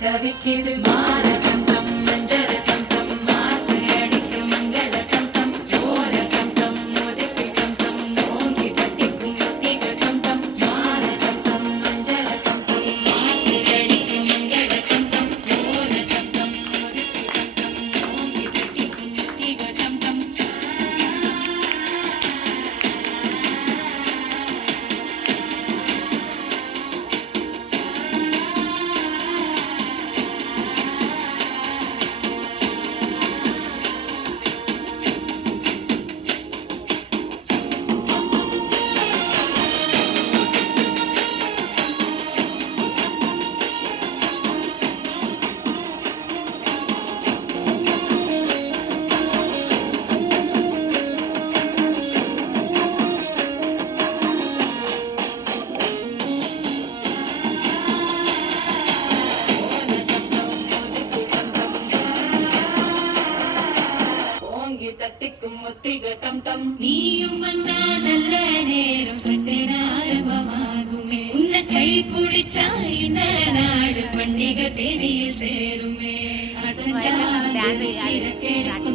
தவிக்கிது மாறட்டம் தம் மஞ்சரட்டம் தம் மாத்து அடிக்கும் மங்களட்டம் தம் ஓரட்டம் தம் ஒதுக்கிட்டம் தம் ஓங்கி தட்டிக்கும் ஒத்திகட்டம் தம் மாறட்டம் தம் மஞ்சரட்டம் தம் மாத்து அடிக்கும் மங்களட்டம் தம் ஓரட்டம் தம் ஒதுக்கிட்டம் தம் ஓங்கி தட்டிக்கும் ஒத்திகட்டம் தம் தட்டிக்கும் ஒத்திகட்டம் தம் நீயும் வந்தா நல்ல நேரம் சட்டென ஆரம்பமாகுமே உன்னை கை பிடிச்சா இந்த நாடு பண்டிகை தேதியில் சேருமே அசஞ்சாக்கும்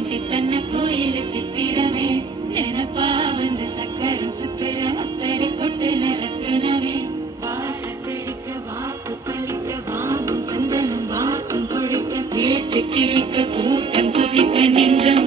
சித்தன்ன கோயில் சித்திரமே நினப்பா வந்து சக்கரம் சுத்துற அத்தரை கொட்டு நிறத்தினவே வாழ செழிக்க வாக்கு பலிக்க வாங்கும் சந்தனம் வாசம் பொழிக்க கேட்டு கிழிக்க கூட்டம் குதிக்க நெஞ்சம்